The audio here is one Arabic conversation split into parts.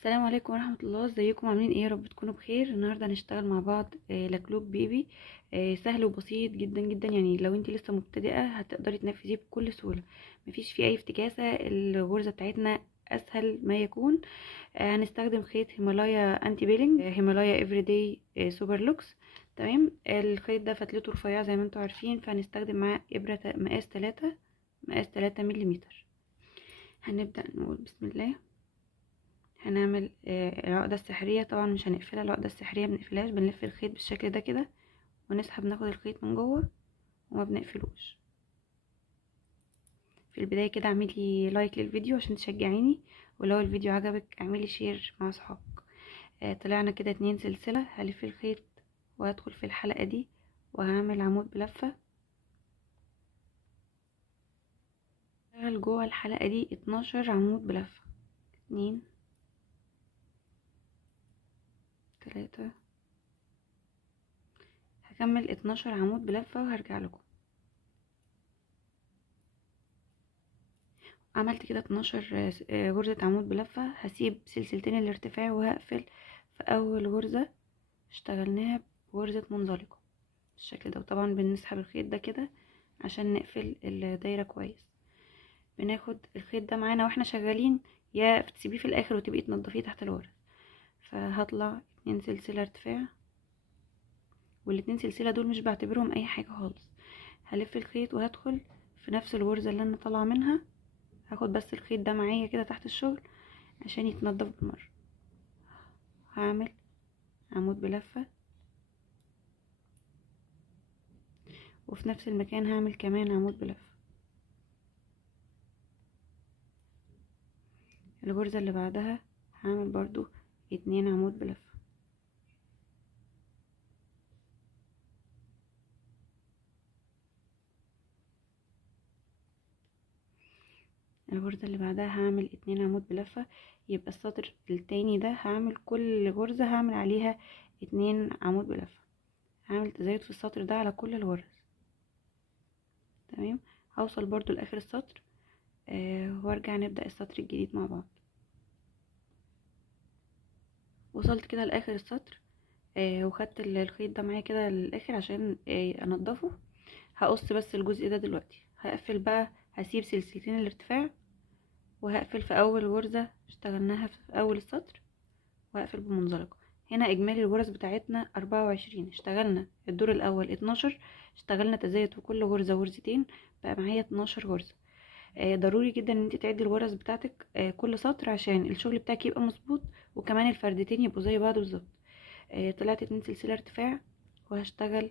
السلام عليكم ورحمة الله. ازيكم عاملين ايه؟ يا رب تكونوا بخير. النهاردة هنشتغل مع بعض لكلوب بيبي. سهل وبسيط جدا جدا، يعني لو انت لسه مبتدئة هتقدري تنفذيه بكل سهولة، مفيش فيه اي افتكاسة. الغرزة بتاعتنا اسهل ما يكون. هنستخدم خيط هيمالايا انتي بيلينج، هيمالايا افري داي سوبر لوكس. تمام. الخيط ده فتلته رفيعة زي ما انتوا عارفين، فهنستخدم معاه ابرة مقاس 3 مليمتر. هنبدأ نقول بسم الله. هنعمل العقدة السحرية. طبعا مش هنقفلها، العقدة السحرية بنقفلهاش، بنلف الخيط بالشكل ده كده ونسحب، ناخد الخيط من جوه وما بنقفلوش. في البداية كده اعملي لايك للفيديو عشان تشجعيني، ولو الفيديو عجبك اعملي شير مع صحابك. طلعنا كده 2 سلسلة. هلف الخيط وهدخل في الحلقة دي وهعمل عمود بلفة. هشتغل جوه الحلقة دي 12 عمود بلفة. 2 3. هكمل 12 عمود بلفة وهرجع لكم. عملت كده 12 غرزة عمود بلفة. هسيب سلسلتين الارتفاع وهقفل في اول غرزة اشتغلناها بغرزة منزلقة بالشكل ده. وطبعا بنسحب الخيط ده كده عشان نقفل الدايرة كويس. بناخد الخيط ده معانا واحنا شغالين، يا تسيبيه في الاخر وتبقي تنضفيه تحت الغرز. فهطلع 2 سلسلة ارتفاع، والاتنين سلسلة دول مش بعتبرهم اي حاجة خالص. هلف الخيط وهدخل في نفس الغرزة اللي انا طالعة منها. هاخد بس الخيط ده معايا كده تحت الشغل عشان يتنضف بالمرة. هعمل عمود بلفة، وفي نفس المكان هعمل كمان عمود بلفة. الغرزة اللي بعدها هعمل برضو 2 عمود بلفة. الغرزة اللي بعدها هعمل 2 عمود بلفة. يبقى السطر التاني ده هعمل كل غرزة هعمل عليها 2 عمود بلفة. هعمل تزايد في السطر ده على كل الغرز. تمام. هوصل برضو لاخر السطر وارجع نبدأ السطر الجديد مع بعض. وصلت كده لاخر السطر وخدت الخيط ده معايا كده للاخر عشان انضفه. هقص بس الجزء ده دلوقتي. هقفل بقى، هسيب سلسلتين الارتفاع وهقفل في اول غرزة اشتغلناها في اول السطر، وهقفل بمنزلقة. هنا اجمالي الغرز بتاعتنا 24. اشتغلنا الدور الاول 12، اشتغلنا تزايد في كل غرزة غرزتين، بقى معايا 12 غرزة. ضروري جدا ان انت تعدي الغرز بتاعتك كل سطر عشان الشغل بتاعك يبقى مظبوط، وكمان الفردتين يبقوا زي بعض بالظبط. طلعت 2 سلسلة ارتفاع وهشتغل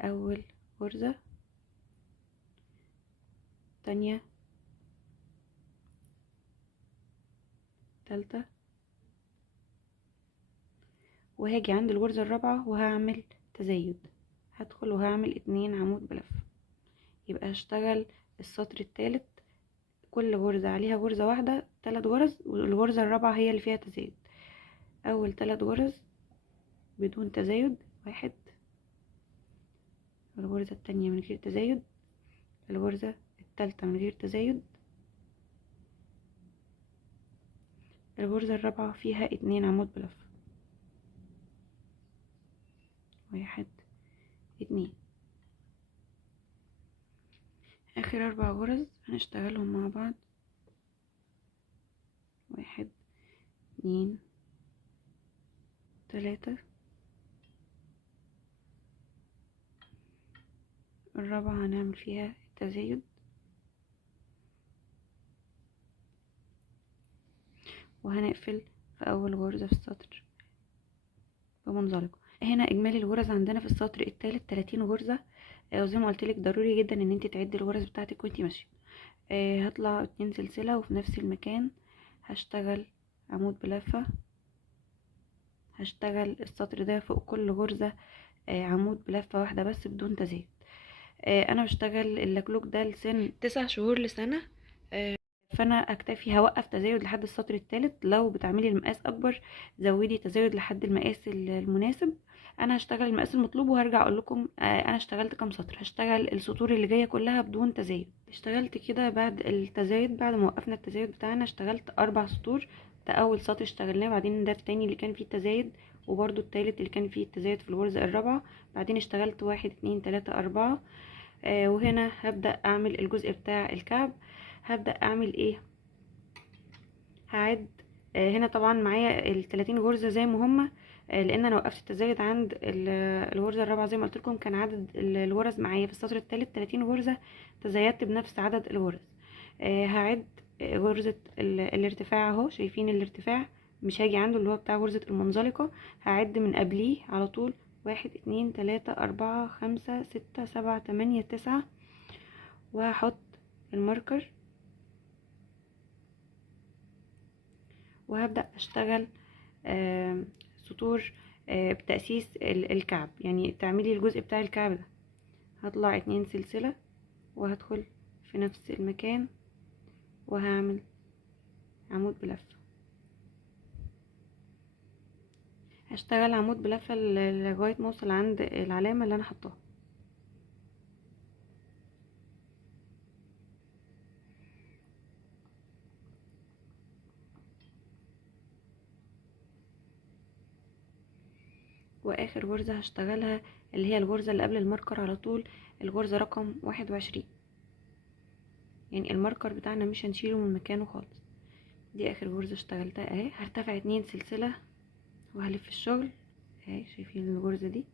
اول غرزة، تانية، تالتة، وهاجي عند الغرزة الرابعة وهعمل تزايد. هدخل وهعمل 2 عمود بلفة. يبقى هشتغل السطر الثالث كل غرزة عليها غرزة واحدة 3 غرز، والغرزة الرابعة هي اللي فيها تزايد. اول 3 غرز بدون تزايد، 1. الغرزة التانية من غير تزايد، الغرزة التالتة من غير تزايد، الغرزة الرابعة فيها 2 عمود بلفة، 1 2. اخر 4 غرز هنشتغلهم مع بعض، 1 2 3. الرابعة هنعمل فيها التزايد، وهنقفل في اول غرزة في السطر بمنزلقة. هنا اجمالي الغرز عندنا في السطر الثالث 30 غرزة. وزي ما قلت لك ضروري جدا ان انت تعدي الغرز بتاعتك وانت ماشيه. هطلع 2 سلسلة وفي نفس المكان هشتغل عمود بلفة. هشتغل السطر ده فوق كل غرزة عمود بلفة واحدة بس بدون تزايد. انا بشتغل اللكلوك ده لسن 9 شهور لسنة. فانا اكتفي هوقف تزايد لحد السطر الثالث. لو بتعملي المقاس اكبر زودي تزايد لحد المقاس المناسب. انا هشتغل المقاس المطلوب وهرجع اقول لكم انا اشتغلت كام سطر. هشتغل السطور اللي جايه كلها بدون تزايد. اشتغلت كده بعد التزايد، بعد ما وقفنا التزايد بتاعنا اشتغلت 4 سطور ده اول سطر اشتغلناه، بعدين ده التاني اللي كان فيه التزايد، وبرده التالت اللي كان فيه التزايد في الغرزة الرابعة. بعدين اشتغلت 1 2 3 4. وهنا هبدأ اعمل الجزء بتاع الكعب. هبدأ اعمل ايه؟ هعد. هنا طبعا معايا ال30 غرزة زي ما هما، لان انا وقفت التزايد عند الغرزة الرابعة زي ما قلت لكم. كان عدد الغرز معايا في السطر الثالث 30 غرزة، تزايدت بنفس عدد الغرز. هعد غرزة الارتفاع اهو، شايفين الارتفاع؟ مش هاجي عنده اللي هو بتاع غرزة المنزلقة، هعد من قبليه على طول 1 2 3 4 5 6 7 8 9، وهحط الماركر وهبدأ اشتغل سطور بتأسيس الكعب، يعني تعملي الجزء بتاع الكعب ده. هطلع 2 سلسلة وهدخل في نفس المكان وهعمل عمود بلفة. هشتغل عمود بلفة لغاية ما اوصل عند العلامة اللي انا حطاها. واخر غرزة هشتغلها اللي هي الغرزة اللي قبل الماركر على طول، الغرزة رقم 21. يعني الماركر بتاعنا مش هنشيله من مكانه خالص. دي اخر غرزة اشتغلتها اهي. هرتفع 2 سلسلة وهلف الشغل اهي، شايفين الغرزة دي؟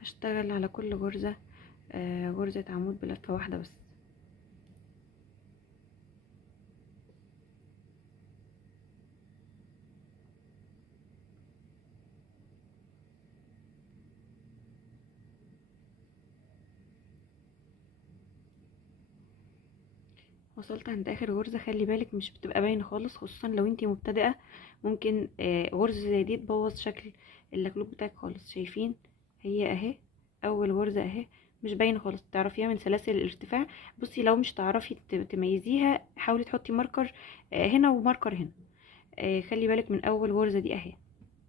هشتغل على كل غرزة غرزة عمود بلفة واحدة بس. وصلت عند اخر غرزة، خلي بالك مش بتبقى باينة خالص، خصوصا لو انتي مبتدئة. ممكن غرزة زي دي تبوظ شكل اللكلوك بتاعك خالص. شايفين؟ هي اهي اول غرزة اهي، مش باينة خالص، تعرفيها من سلاسل الارتفاع. بصي لو مش تعرفي تميزيها، حاولي تحطي ماركر هنا وماركر هنا. خلي بالك من اول غرزة دي اهي.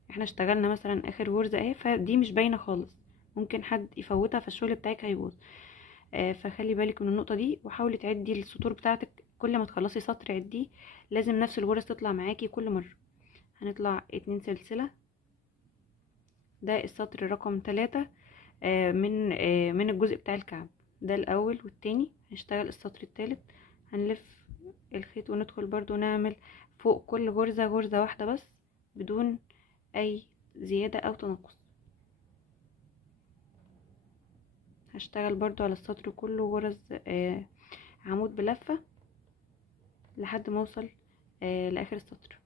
احنا اشتغلنا مثلا اخر غرزة اهي، فدي مش باينة خالص، ممكن حد يفوتها فالشغل بتاعك هيبوظ. فخلي بالك من النقطة دي، وحاولي تعدي السطور بتاعتك كل ما تخلصي سطر عديه، لازم نفس الغرز تطلع معاكي كل مرة. هنطلع 2 سلسلة. ده السطر رقم 3 من الجزء بتاع الكعب. ده الاول والتاني. هنشتغل السطر الثالث، هنلف الخيط وندخل برضو نعمل فوق كل غرزة غرزة واحدة بس بدون اي زيادة او تناقص. هشتغل برضو على السطر كله غرز عمود بلفة لحد ما اوصل لاخر السطر.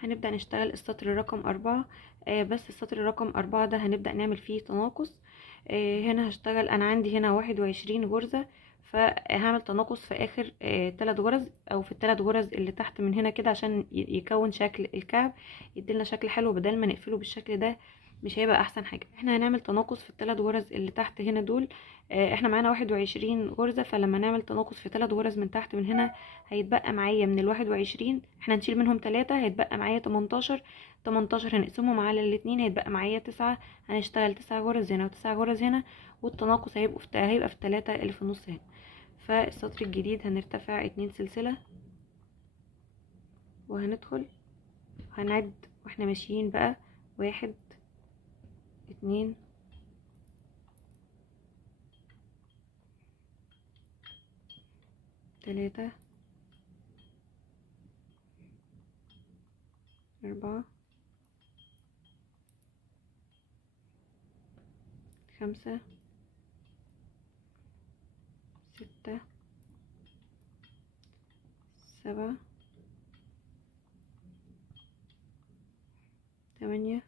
هنبدأ نشتغل السطر رقم 4. بس السطر رقم 4 ده هنبدأ نعمل فيه تناقص. هنا هشتغل، انا عندي هنا 21 غرزة، فهعمل تناقص في اخر 3 غرز، او في ال3 غرز اللي تحت من هنا كده، عشان يكون شكل الكعب، يديلنا شكل حلو، بدل ما نقفله بالشكل ده مش هيبقى احسن حاجة. احنا هنعمل تناقص في ال3 غرز اللي تحت هنا دول. احنا معانا 21 غرزة، فلما نعمل تناقص في 3 غرز من تحت من هنا، هيتبقى معايا من ال21 احنا هنشيل منهم 3، هيتبقى معايا 18. 18 هنقسمهم على الاتنين، هيتبقى معايا 9. هنشتغل 9 غرز هنا و9 غرز هنا، والتناقص هيبقى في 3 اللي في النص هنا. فالسطر الجديد هنرتفع 2 سلسلة وهندخل، هنعد واحنا ماشيين بقى 1 2 3 4 5 6 7 8.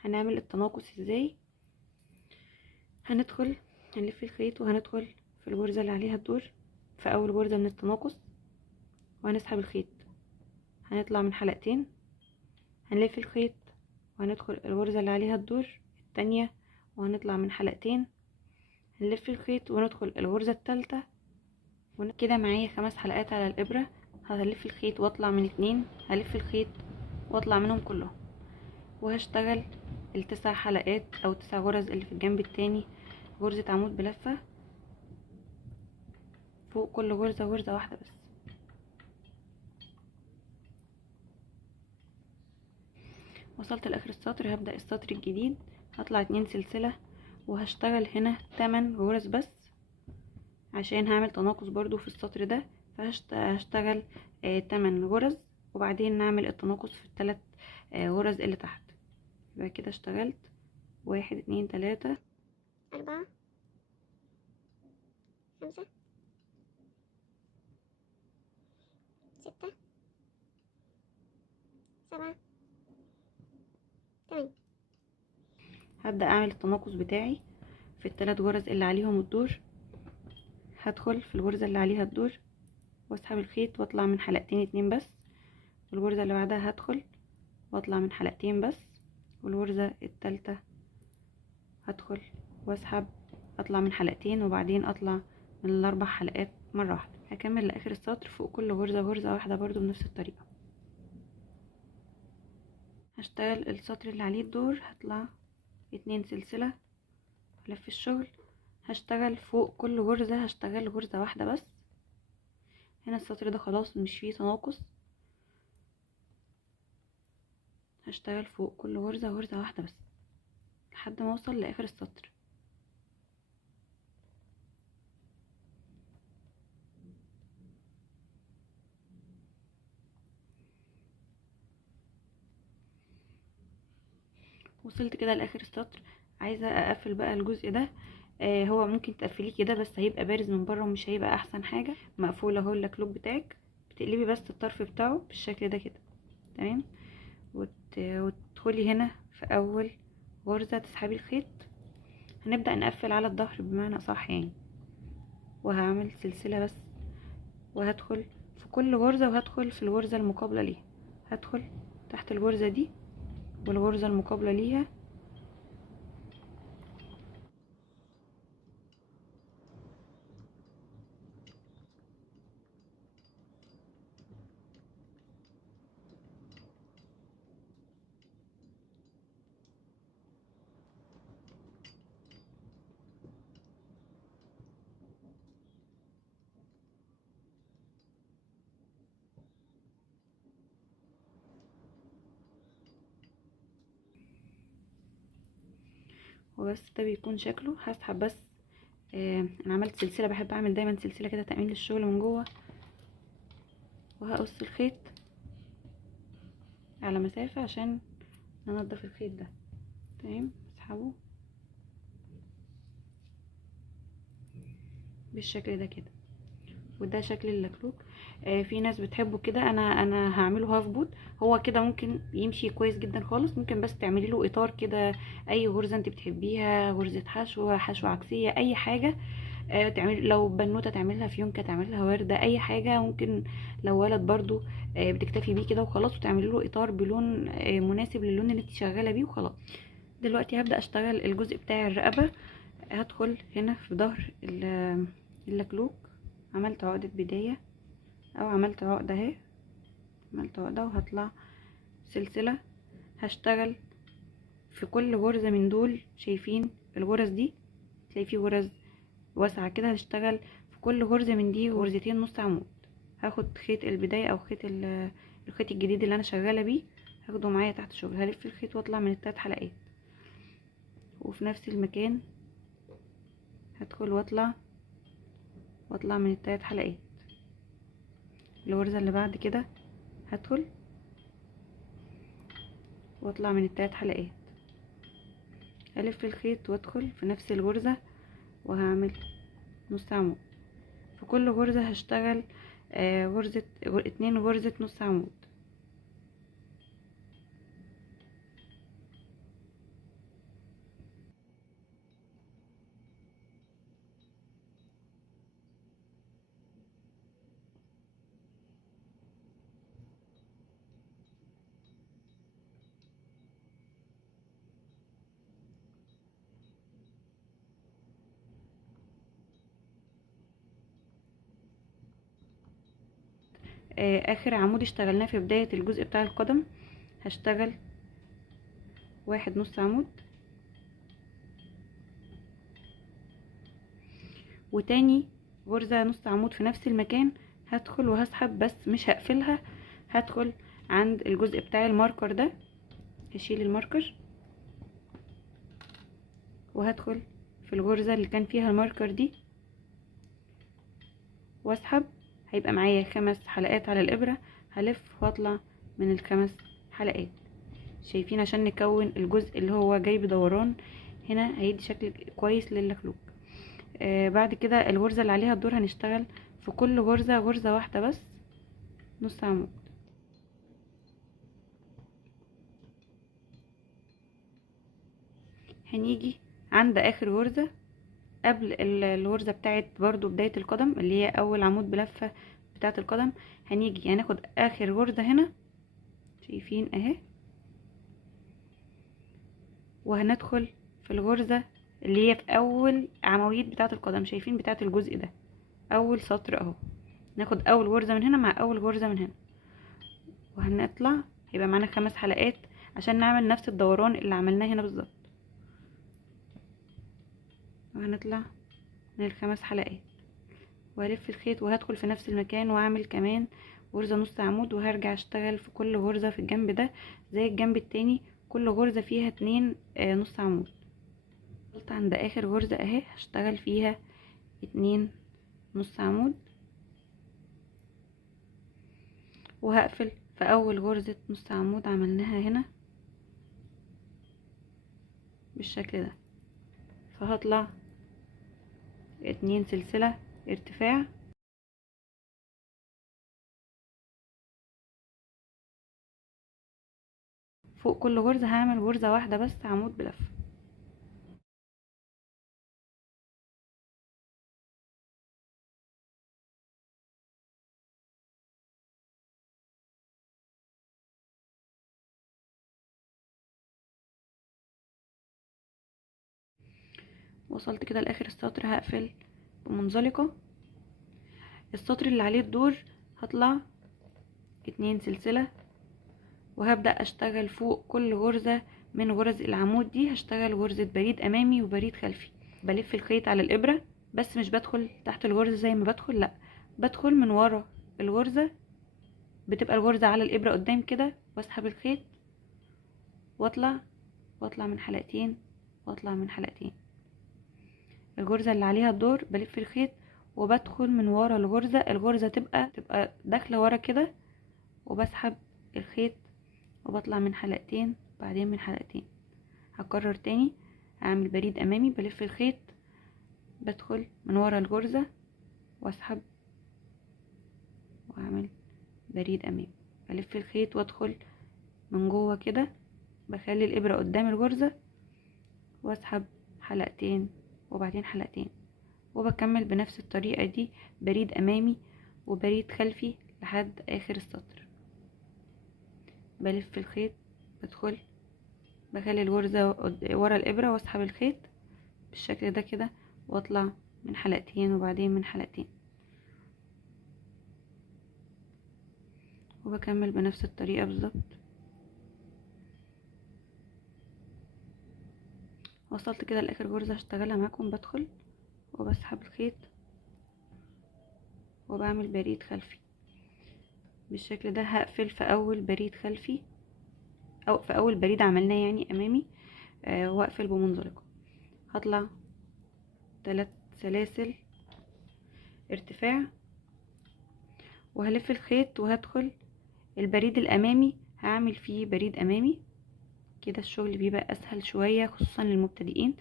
هنعمل التناقص ازاي؟ هندخل هنلف الخيط وهندخل في الغرزة اللي عليها الدور، في اول غرزة من التناقص، وهنسحب الخيط. هنطلع من حلقتين هنلف الخيط وهندخل الغرزة اللي عليها الدور التانية وهنطلع من حلقتين، هنلف الخيط وندخل الغرزة التالتة. كده معايا 5 حلقات على الابرة. هلف الخيط واطلع من 2، هلف الخيط واطلع منهم كلهم، وهشتغل ال9 حلقات او 9 غرز اللي في الجنب التاني غرزة عمود بلفة، فوق كل غرزة غرزة واحدة بس. وصلت لاخر السطر، هبدأ السطر الجديد، هطلع 2 سلسلة وهشتغل هنا 8 غرز بس عشان هعمل تناقص برضو في السطر ده، فهشتغل 8 غرز وبعدين نعمل التناقص في ال3 غرز اللي تحت. يبقى كده اشتغلت 1 2 3 4 5 6 7 8. هبدأ اعمل التناقص بتاعي في ال3 غرز اللي عليهم الدور. هدخل في الغرزة اللي عليها الدور واسحب الخيط واطلع من حلقتين 2 بس، والغرزة اللي بعدها هدخل واطلع من حلقتين بس، والغرزة التالتة هدخل واسحب اطلع من حلقتين وبعدين اطلع من ال4 حلقات مرة واحدة. هكمل لاخر السطر فوق كل غرزة غرزة واحدة برضو بنفس الطريقة. هشتغل السطر اللي عليه الدور، هطلع 2 سلسلة، هلف الشغل، هشتغل فوق كل غرزة هشتغل غرزة واحدة بس. هنا السطر ده خلاص مش فيه تناقص، هشتغل فوق كل غرزة غرزة واحدة بس لحد ما اوصل لاخر السطر. وصلت كده لاخر السطر. عايزه اقفل بقى الجزء ده. هو ممكن تقفليه كده بس هيبقى بارز من بره ومش هيبقى احسن حاجه. مقفول اهو اللكلوك بتاعك، بتقلبي بس الطرف بتاعه بالشكل ده كده تمام، وتدخلي هنا في اول غرزه تسحبي الخيط. هنبدا نقفل على الظهر بمعنى صح يعني، وهعمل سلسله بس وهدخل في كل غرزه وهدخل في الغرزه المقابله ليها، هدخل تحت الغرزه دي والغرزه المقابله ليها، وبس. ده بيكون شكله. هسحب بس انا عملت سلسله، بحب اعمل دايما سلسله كده تامين للشغل من جوه، وهقص الخيط على مسافه عشان ننضف الخيط ده تمام. اسحبه بالشكل ده كده، وده شكل اللكلوك. في ناس بتحبه كده، انا هعمله هاف بوت. هو كده ممكن يمشي كويس جدا خالص. ممكن بس تعملي له اطار كده، اي غرزه انت بتحبيها، غرزه حشو، حشو عكسيه، اي حاجه. تعمل لو بنوته تعملها فيونكه، تعملها ورده، اي حاجه ممكن. لو ولد برضو بتكتفي بيه كده وخلاص، وتعملي له اطار بلون مناسب للون اللي انت شغاله بيه وخلاص. دلوقتي هبدا اشتغل الجزء بتاع الرقبه. هدخل هنا في ظهر اللكلوك، عملت عقده بدايه او عملت عقده اهي، عملت عقده وهطلع سلسله. هشتغل في كل غرزه من دول، شايفين الغرز دي؟ تلاقي في غرز واسعه كده. هشتغل في كل غرزه من دي غرزتين نص عمود. هاخد خيط البدايه او خيط الخيط الجديد اللي انا شغاله بيه، هاخده معايا تحت شغل، هلف الخيط واطلع من ال3 حلقات، وفي نفس المكان هدخل واطلع من ال3 حلقات. الغرزه اللي بعد كده هدخل واطلع من ال3 حلقات، الف الخيط وادخل في نفس الغرزه وهعمل نص عمود. في كل غرزه هشتغل غرزه 2 غرزه نص عمود. اخر عمود اشتغلناه في بداية الجزء بتاع القدم هشتغل 1 نص عمود، وتاني غرزة نص عمود في نفس المكان هدخل وهسحب، بس مش هقفلها، هدخل عند الجزء بتاع الماركر ده، هشيل الماركر وهدخل في الغرزة اللي كان فيها الماركر دي واسحب. هيبقى معايا 5 حلقات على الابرة، هلف واطلع من ال5 حلقات. شايفين؟ عشان نكون الجزء اللي هو جاي بدوران هنا هيدي شكل كويس للخلوق. بعد كده الغرزة اللي عليها الدور هنشتغل في كل غرزة غرزة واحدة بس نص عمود. هنيجي عند اخر غرزة قبل الغرزة بتاعت برضو بداية القدم اللي هي اول عمود بلفة بتاعت القدم، هنيجي هناخد اخر غرزة هنا، شايفين اهي، وهندخل في الغرزة اللي هي في اول عواميد بتاعت القدم، شايفين بتاعت الجزء ده اول سطر اهو، ناخد اول غرزة من هنا مع اول غرزة من هنا وهنطلع. هيبقى معانا 5 حلقات عشان نعمل نفس الدوران اللي عملناه هنا بالظبط، وهنطلع من ال5 حلقات وهلف الخيط وهدخل في نفس المكان واعمل كمان غرزة نص عمود، وهرجع اشتغل في كل غرزة في الجنب ده زي الجنب التاني، كل غرزة فيها 2 نص عمود. وصلت عند اخر غرزة اهي هشتغل فيها 2 نص عمود، وهقفل في اول غرزة نص عمود عملناها هنا بالشكل ده، فهطلع 2 سلسلة ارتفاع، فوق كل غرزة هعمل غرزة واحدة بس عمود بلف. وصلت كده لاخر السطر، هقفل بمنزلقة. السطر اللي عليه الدور هطلع 2 سلسلة وهبدأ اشتغل فوق كل غرزة من غرز العمود دي، هشتغل غرزة بريد امامي وبريد خلفي. بلف الخيط على الابرة بس مش بدخل تحت الغرزة زي ما بدخل، لا بدخل من ورا الغرزة، بتبقى الغرزة على الابرة قدام كده، واسحب الخيط واطلع من حلقتين واطلع من حلقتين. الغرزة اللي عليها الدور بلف الخيط وبدخل من ورا الغرزة تبقى داخلة ورا كده، وبسحب الخيط وبطلع من حلقتين بعدين من حلقتين. هكرر تاني، اعمل بريد امامي، بلف الخيط، بدخل من ورا الغرزة واسحب واعمل بريد امامي، بلف الخيط وادخل من جوه كده، بخلي الابرة قدام الغرزة واسحب حلقتين وبعدين حلقتين، وبكمل بنفس الطريقة دي بريد امامي وبريد خلفي لحد اخر السطر. بلف الخيط، بدخل بخلي الغرزة ورا الابرة واسحب الخيط بالشكل ده كده، واطلع من حلقتين وبعدين من حلقتين، وبكمل بنفس الطريقة بالظبط. وصلت كده لاخر غرزة هشتغلها معاكم، بدخل وبسحب الخيط وبعمل بريد خلفي بالشكل ده. هقفل في اول بريد خلفي او في اول بريد عملناه يعني امامي، واقفل بمنزلقة. هطلع 3 سلاسل ارتفاع وهلف الخيط وهدخل البريد الامامي، هعمل فيه بريد امامي كده، الشغل بيبقى اسهل شوية خصوصا للمبتدئين.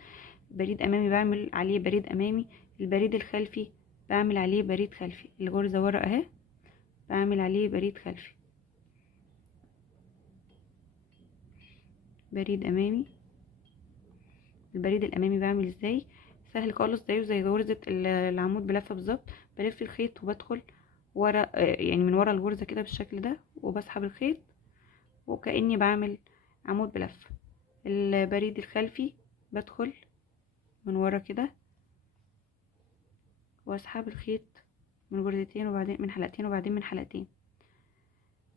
بريد امامي بعمل عليه بريد امامي، البريد الخلفي بعمل عليه بريد خلفي، الغرزة ورا اهي بعمل عليه بريد خلفي، بريد امامي. البريد الامامي بعمل ازاي؟ سهل خالص، زيه زي غرزة العمود بلفة بالظبط. بلف الخيط وبدخل ورا يعني من ورا الغرزة كده بالشكل ده، وبسحب الخيط وكأني بعمل عمود بلفة. البريد الخلفي بدخل من ورا كده واسحب الخيط من غرزتين وبعدين من حلقتين وبعدين من حلقتين،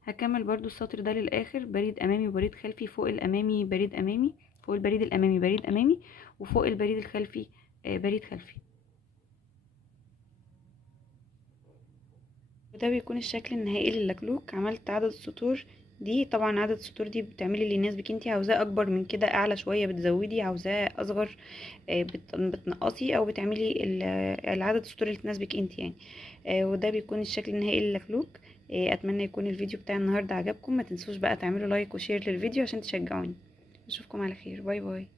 هكمل برضو السطر ده للاخر، بريد امامي وبريد خلفي، فوق الامامي بريد امامي، فوق البريد الامامي بريد امامي، وفوق البريد الخلفي بريد خلفي. وده بيكون الشكل النهائي للكلوك. عملت عدد السطور دي، طبعا عدد السطور دي بتعملي اللي يناسبك انتي، عاوزاه اكبر من كده اعلى شويه بتزودي، عاوزاه اصغر بتنقصي، او بتعملي العدد السطور اللي تناسبك انتي يعني. وده بيكون الشكل النهائي للكلوك. اتمنى يكون الفيديو بتاع النهارده عجبكم. ما تنسوش بقى تعملوا لايك وشير للفيديو عشان تشجعوني. اشوفكم على خير، باي باي.